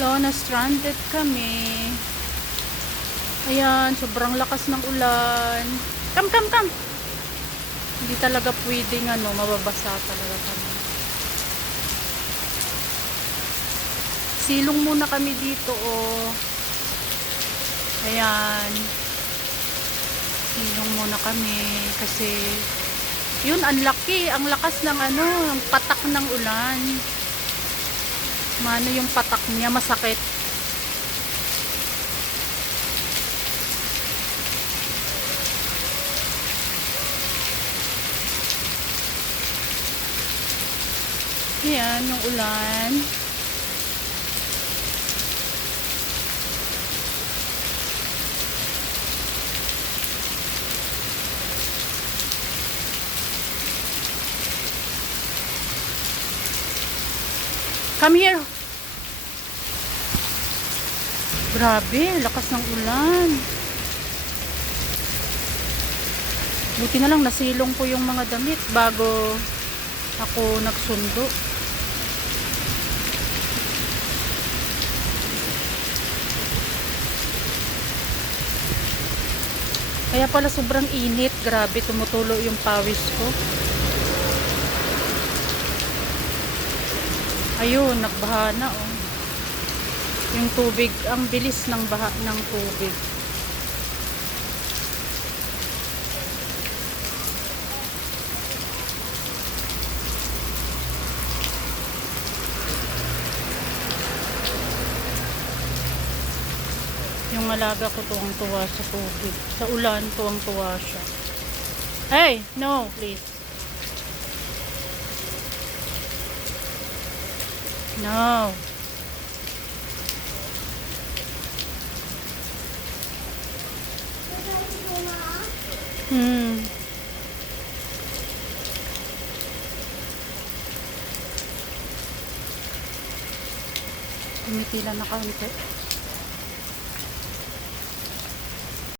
Lo, na-stranded kami. Ayan, sobrang lakas ng ulan. Come, come, come. Hindi talaga pwedeng ano, mababasa talaga kami. Silong muna kami dito, oh. Ayan. Silong muna kami kasi yun, ang laki, ang lakas ng ano, ang patak ng ulan. Mano yung patak niya, masakit. Ayan, yung ulan. Come here. Grabe, lakas ng ulan. Buti na lang nasilong ko yung mga damit bago ako nagsundo. Kaya pala sobrang init. Grabe, tumutulo yung pawis ko. Ayun, nagbaha na oh. Yung tubig, ang bilis ng baha ng tubig. Yung alaga ko tuwang-tuwa sa tubig. Sa ulan, tuwang-tuwa siya. Hey, no, please. No. Hmm. Tumitila na kaunti.